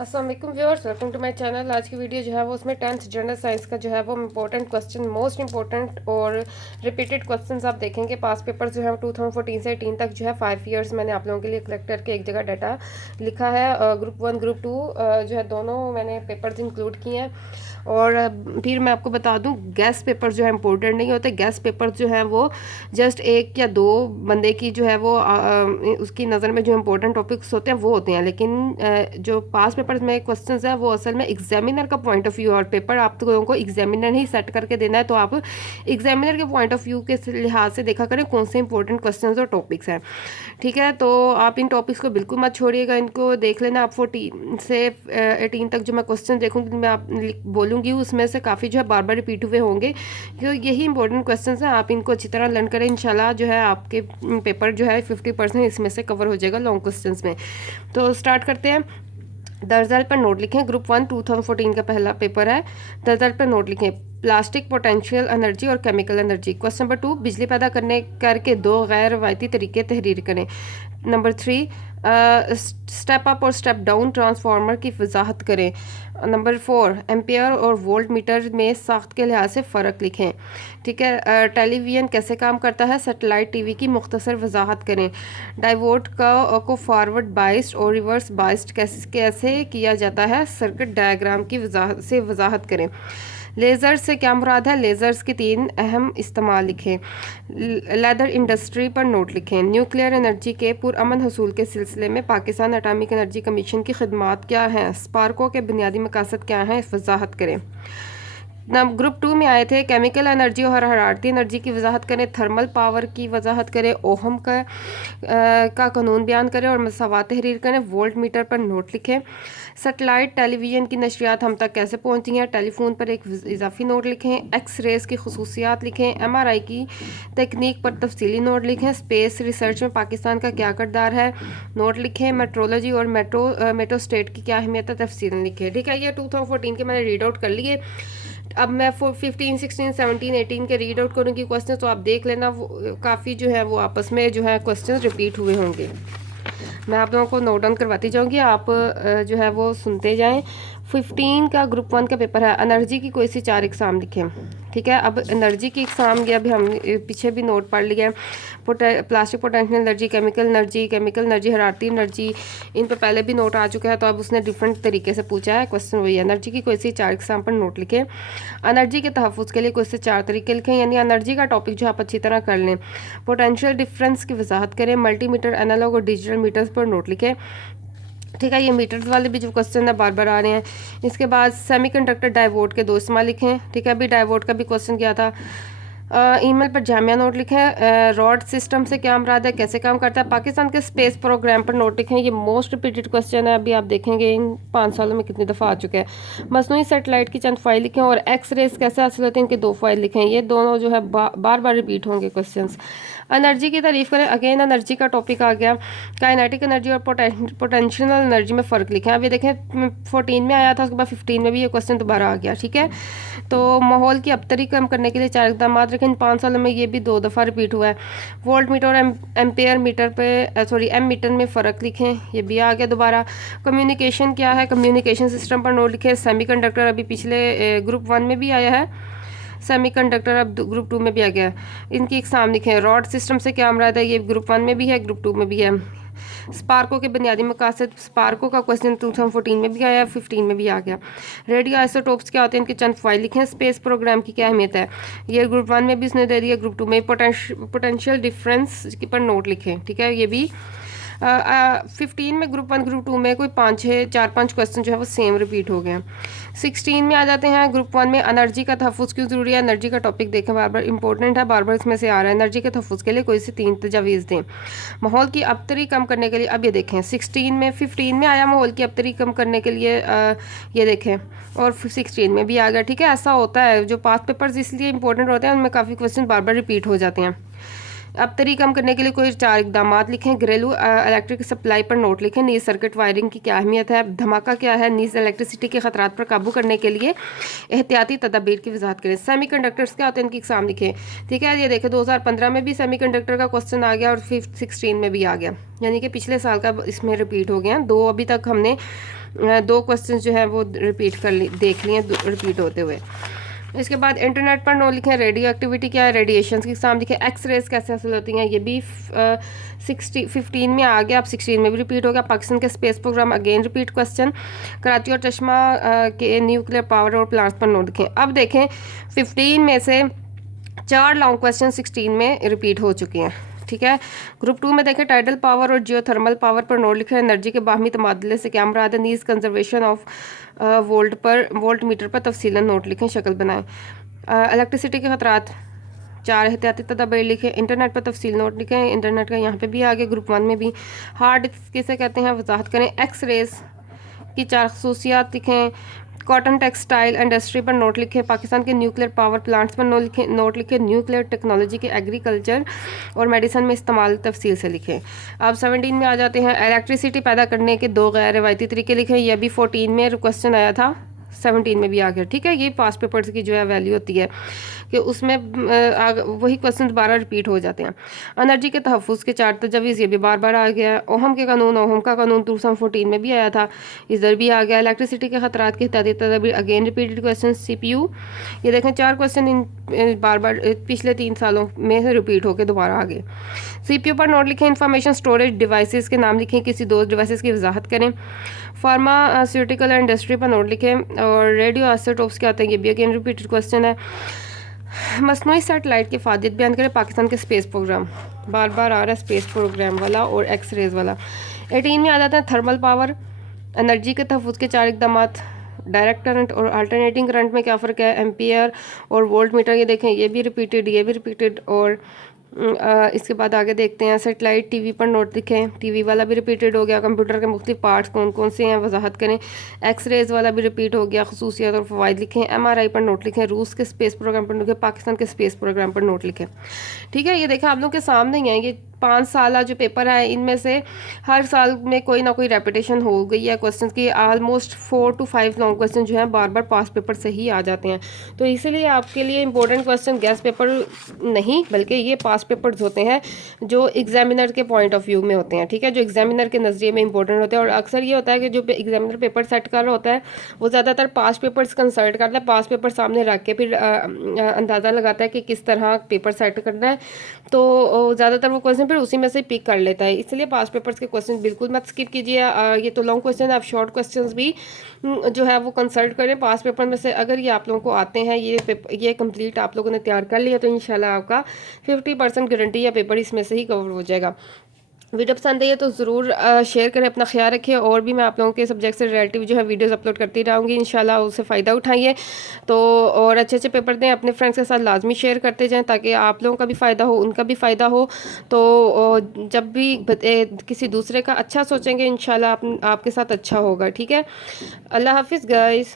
अस्सलाम वालेकुम viewers, welcome to my channel. आज की वीडियो जो है वो उसमें 10th जनरल साइंस का जो है वो इंपॉर्टेंट क्वेश्चन, मोस्ट इंपॉर्टेंट और रिपीटेड क्वेश्चंस आप देखेंगे। पास पेपर जो है 2014 से 18 तक जो है 5 ईयर्स मैंने आप लोगों के लिए कलेक्ट करके एक जगह डाटा लिखा है। ग्रुप 1 ग्रुप 2 जो है दोनों मैंने पेपर्स इंक्लूड किए हैं। और फिर मैं आपको बता दूं, गेस्ट पेपर जो है इंपॉर्टेंट नहीं होते। गेस्ट पेपर जो है वो जस्ट एक या दो बंदे की जो है वो उसकी नज़र में जो इंपॉर्टेंट टॉपिक्स होते हैं वो होते हैं, लेकिन जो पास पेपर्स में क्वेश्चंस है वो असल में एग्जामिनर का पॉइंट ऑफ व्यू, और पेपर आप लोगों को एग्जामिनर ही सेट करके देना है, तो आप एग्जामिनर के पॉइंट ऑफ व्यू के लिहाज से देखा करें कौन से इंपॉर्टेंट क्वेश्चंस और टॉपिक्स हैं। ठीक है, तो आप इन टॉपिक्स को बिल्कुल मत छोड़िएगा, इनको देख लेना। आप 14 से 18 तक जो मैं क्वेश्चन देखूंगी, मैं आप बोलूँगी उसमें से काफ़ी जो है बार बार रिपीट हुए होंगे, क्योंकि यही इंपॉर्टेंट क्वेश्चन हैं। आप इनको अच्छी तरह लर्न करें, इंशाल्लाह जो है आपके पेपर जो है 50% इसमें से कवर हो जाएगा लॉन्ग क्वेश्चन में। तो स्टार्ट करते हैं। दरअसल पर नोट लिखें। ग्रुप 1 2014 का पहला पेपर है। दरअसल पर नोट लिखें। प्लास्टिक, पोटेंशियल एनर्जी और केमिकल एनर्जी। क्वेश्चन नंबर 2, बिजली पैदा करने करके दो गैर रवायती तरीके तहरीर करें। नंबर 3, स्टेप अप और स्टेप डाउन ट्रांसफार्मर की वजाहत करें। नंबर 4, एम्पियर और वोल्ट मीटर में साख्त के लिहाज से फ़र्क लिखें। ठीक है, टेलीविज़न कैसे काम करता है, सैटेलाइट टीवी की मुख्तसर वजाहत करें। डाइवोड को फॉरवर्ड बाइस्ड और रिवर्स बाइस्ड कैसे किया जाता है, सर्किट डायग्राम की वजाहत करें। लेज़र से क्या मुराद है, लेज़र्स के 3 अहम इस्तेमाल लिखें। लेदर इंडस्ट्री पर नोट लिखें। न्यूक्लियर एनर्जी के पुरअमन हसूल के सिलसिले में पाकिस्तान एटॉमिक एनर्जी कमीशन की खिदमात क्या हैं, स्पार्को के बुनियादी मकासद क्या हैं, वजाहत करें। ग्रुप 2 में आए थे केमिकल एनर्जी और हरारती एनर्जी की वजाहत करें, थर्मल पावर की वजाहत करें, ओहम का कानून बयान करें और मसावात तहरीर करें। वोल्ट मीटर पर नोट लिखें। सेटेलाइट टेलीविज़न की नशरियात हम तक कैसे पहुंची हैं, टेलीफोन पर एक इजाफी नोट लिखें। एक्स रेज की खसूसियात लिखें। MRI की तकनीक पर तफसीली नोट लिखें। स्पेस रिसर्च में पाकिस्तान का क्या किरदार है, नोट लिखें। मेट्रोलॉजी और मेट्रो स्टेट की क्या अहमियत है, तफसीलन लिखें। ठीक है, ये 2014 के मैंने रीड आउट कर लिए। अब मैं 15, 16, 17, 18 के रीड आउट करूँगी क्वेश्चन, तो आप देख लेना। वो काफ़ी जो है वो आपस में जो है क्वेश्चन रिपीट हुए होंगे। मैं आप लोगों को नोट डाउन करवाती जाऊँगी, आप जो है वो सुनते जाएं। 15 का ग्रुप 1 का पेपर है। एनर्जी की कोई सी 4 एग्ज़ाम लिखें। ठीक है, अब एनर्जी की एग्ज़ाम गया, अभी हम पीछे भी नोट पढ़ लिया। Plastic, potential energy, chemical energy, हरारती एनर्जी, इन पर पहले भी नोट आ चुका है, तो अब उसने डिफरेंट तरीके से पूछा है। क्वेश्चन वही है। एनर्जी की कोई सी 4 एग्ज़ाम पर नोट लिखें। एनर्जी के तहफ़्फ़ुज़ के लिए कोई से 4 तरीके लिखें, यानी एनर्जी का टॉपिक जो आप अच्छी तरह कर लें। पोटेंशियल डिफरेंस की वजाहत करें। मल्टीमीटर, एनालॉग और डिजिटल मीटर्स पर नोट लिखें। ठीक है, ये मीटर्स वाले भी जो क्वेश्चन है बार बार आ रहे हैं। इसके बाद सेमीकंडक्टर डाइवोड के 2 इस्तेमाल लिखें। ठीक है, अभी डाइवोड का भी क्वेश्चन किया था। ईमेल पर जामिया नोट लिखें। रॉड सिस्टम से क्या मुराद है, कैसे काम करता है। पाकिस्तान के स्पेस प्रोग्राम पर नोट लिखें। ये मोस्ट रिपीटेड क्वेश्चन है, अभी आप देखेंगे इन 5 सालों में कितनी दफ़ा आ चुके हैं। मसनूई सेटेलाइट की चंद फाइल लिखें और एक्स रेस कैसे हासिल होते हैं, इनके 2 फाइल लिखें। ये दोनों जो है बार बार रिपीट होंगे क्वेश्चन। एनर्जी की तारीफ करें। अगेन एनर्जी का टॉपिक आ गया। काइनेटिक एनर्जी और पोटेंशियल एनर्जी में फ़र्क लिखें। अब ये देखें 14 में आया था, उसके बाद 15 में भी ये क्वेश्चन दोबारा आ गया। ठीक है, तो माहौल की अबतरी कम करने के लिए 4 इकदाम, लेकिन 5 सालों में ये भी 2 दफ़ा रिपीट हुआ है। वोल्ट मीटर और एम्पेयर मीटर पे एम मीटर में फ़र्क लिखें, ये भी आ गया दोबारा। कम्युनिकेशन क्या है, कम्युनिकेशन सिस्टम पर नोट लिखें। सेमीकंडक्टर अभी पिछले ग्रुप 1 में भी आया है, सेमीकंडक्टर अब ग्रुप 2 में भी आ गया। इनकी एग्जाम लिखें। रॉड सिस्टम से क्या मुराद है, ये ग्रुप 1 में भी है, ग्रुप 2 में भी है। स्पार्को के बुनियादी मकासद, स्पार्को का क्वेश्चन 2014 में भी आया, 15 में भी आ गया। रेडियो आइसोटोप्स क्या होते हैं, इनके चंद फाइल लिखें। स्पेस प्रोग्राम की क्या अहमियत है, ये ग्रुप 1 में भी इसने दे दिया, ग्रुप 2 में। पोटेंशियल डिफरेंस पर नोट लिखें। ठीक है, ये भी 15 में ग्रुप 1 ग्रुप 2 में कोई 4-5 क्वेश्चन जो है वो सेम रिपीट हो गए हैं। 16 में आ जाते हैं। ग्रुप 1 में एनर्जी का तहफ़्फ़ुज़ क्यों ज़रूरी है, एनर्जी का टॉपिक देखें, बार बार इंपॉर्टेंट है, बार बार इसमें से आ रहा है। एनर्जी के तहफ़्फ़ुज़ के लिए कोई सी 3 तजावीज़ दें। माहौल की अबतरी कम करने के लिए, अब ये देखें 16 में, 15 में आया माहौल की अबतरी कम करने के लिए, ये देखें, और 16 में भी आ गया। ठीक है, ऐसा होता है, जो पास पेपर्स इसलिए इंपॉर्टेंट होते हैं उनमें काफ़ी क्वेश्चन बार बार रिपीट हो जाते हैं। अब तरी कम करने के लिए कोई 4 इकदाम लिखें। घरेलू इलेक्ट्रिक सप्लाई पर नोट लिखें। नीज सर्किट वायरिंग की क्या अहमियत है। धमाका क्या है। नीज इलेक्ट्रिसिटी के खतरात पर काबू करने के लिए एहतियाती तदाबीर की वजाहत करें। सेमीकंडक्टर्स क्या होते हैं, इनकी एग्जाम लिखें। ठीक है, ये देखें 2015 में भी सेमीकंडक्टर का क्वेश्चन आ गया और 16 में भी आ गया, यानी कि पिछले साल का इसमें रिपीट हो गया। दो अभी तक हमने 2 क्वेश्चन जो है वो रिपीट देख लिए रिपीट होते हुए। इसके बाद इंटरनेट पर नो लिखें। रेडियो एक्टिविटी क्या है, रेडिएशन की एग्जाम लिखें। एक्स रेज कैसे हासिल होती हैं, ये भी 15 में आ गया, अब 16 में भी रिपीट हो गया। पाकिस्तान के space programme again repeat question. Karachi और चश्मा के न्यूक्लियर पावर और प्लांट्स पर नो लिखें। अब देखें 15 में से 4 लॉन्ग क्वेश्चन 16 में रिपीट हो चुके हैं। ठीक है, ग्रुप 2 में देखें टाइडल पावर और जियोथर्मल पावर पर नोट लिखें। एनर्जी के बाहमी तबादले से क्या मुराद है। नीज कंजर्वेशन ऑफ वोल्ट मीटर पर तफसीलन नोट लिखें, शक्ल बनाएं। इलेक्ट्रिसिटी के खतरात 4 एहतियाती तदाबीर लिखें। इंटरनेट पर तफसील नोट लिखें, इंटरनेट का यहाँ पे भी आ गया, ग्रुप 1 में भी। हार्ड डिस्क किसे कहते हैं, वजाहत करें। एक्स रेज की 4 खसूसियात लिखें। कॉटन टेक्सटाइल इंडस्ट्री पर नोट लिखें। पाकिस्तान के न्यूक्लियर पावर प्लांट्स पर नोट लिखें। न्यूक्लियर टेक्नोलॉजी के एग्रीकल्चर और मेडिसिन में इस्तेमाल तफसील से लिखें। अब 17 में आ जाते हैं। इलेक्ट्रिसिटी पैदा करने के 2 गैर रवायती तरीके लिखें। यह भी 14 में क्वेश्चन आया था, 17 में भी आ गया। ठीक है, ये पास्ट पेपर्स की जो है वैल्यू होती है कि उसमें वही क्वेश्चन दोबारा रिपीट हो जाते हैं। एनर्जी के तहफ़्फ़ुज़ के 4 तजवीज़, ये भी बार बार आ गया। ओहम के कानून, ओहम का कानून 2014 में भी आया था, इधर भी आ गया। इलेक्ट्रिसिटी के खतरात के एहतियाती तदाबीर अगेन रिपीटेड क्वेश्चन। CPU ये देखें 4 क्वेश्चन इन बार बार पिछले 3 सालों में रिपीट होकर दोबारा आ गए। CPU पर नोट लिखें। इंफॉर्मेशन स्टोरेज डिवाइसेस के नाम लिखें, किसी 2 डिवाइसेस की वजाहत करें। फार्मास्यूटिकल इंडस्ट्री पर नोट लिखें। और रेडियो आइसोटोप्स क्या होते हैं, ये भी अगेन रिपीटेड क्वेश्चन है। मसनूई सैटेलाइट की फ़ायदे बयान करें। पाकिस्तान के स्पेस प्रोग्राम बार बार आ रहा है, स्पेस प्रोग्राम वाला और एक्स रेज वाला। 18 में आ जाता है थर्मल पावर। एनर्जी के तहफ़्फ़ुज़ के 4 इकदाम। डायरेक्ट करंट और अल्टरनेटिंग करंट में क्या फ़र्क है। एम्पियर और वोल्ट मीटर, ये देखें ये भी रिपीटेड, ये भी रिपीटेड। और इसके बाद आगे देखते हैं। सेटेलाइट टीवी पर नोट लिखें, टीवी वाला भी रिपीटेड हो गया। कंप्यूटर के मुख्तलिफ पार्ट्स कौन कौन से हैं, वजाहत करें। एक्स रेज वाला भी रिपीट हो गया, खसूसियात और फ़वाइद लिखें। MRI पर नोट लिखें। रूस के स्पेस प्रोग्राम पर नोट लिखें। पाकिस्तान के स्पेस प्रोग्राम पर नोट लिखें। ठीक है, ये देखें आप लोगों के सामने ही है, ये 5 साल जो पेपर है इनमें से हर साल में कोई ना कोई रेपिटेशन हो गई है क्वेश्चन की। ऑलमोस्ट 4 to 5 लॉन्ग क्वेश्चन जो हैं बार बार पास पेपर से ही आ जाते हैं। तो इसीलिए आपके लिए इंपॉर्टेंट क्वेश्चन गैस पेपर नहीं, बल्कि ये पास पेपर्स होते हैं जो एग्जामिनर के पॉइंट ऑफ व्यू में होते हैं। ठीक है, जो एग्जामिनर के नज़रिए में इंपॉर्टेंट होते हैं। और अक्सर ये होता है कि जो एग्जामिनर पेपर सेट कर रहा होता है वो ज़्यादातर पास पेपर्स कंसल्ट करता है, पास पेपर सामने रख के फिर अंदाज़ा लगाता है कि किस तरह पेपर सेट करना है। तो ज़्यादातर वो क्वेश्चन फिर उसी में से पिक कर लेता है। इसलिए पास पेपर्स के क्वेश्चन बिल्कुल मत स्किप कीजिए। ये तो लॉन्ग क्वेश्चन है, आप शॉर्ट क्वेश्चंस भी जो है वो कंसल्ट करें पास पेपर में से। अगर ये आप लोगों को आते हैं, ये कंप्लीट आप लोगों ने तैयार कर लिया, तो इंशाल्लाह आपका 50% गारंटी या पेपर इसमें से ही कवर हो जाएगा। वीडियो पसंद आई है तो ज़रूर शेयर करें। अपना ख्याल रखिए। और भी मैं आप लोगों के सब्जेक्ट से रिलेटिव जो है वीडियोस अपलोड करती रहूँगी, इंशाल्लाह उससे फ़ायदा उठाइए। तो और अच्छे अच्छे पेपर दें, अपने फ्रेंड्स के साथ लाजमी शेयर करते जाएं ताकि आप लोगों का भी फ़ायदा हो, उनका भी फ़ायदा हो। तो जब भी किसी दूसरे का अच्छा सोचेंगे इंशाल्लाह आपके साथ अच्छा होगा। ठीक है, अल्लाह हाफिज़ गाइस।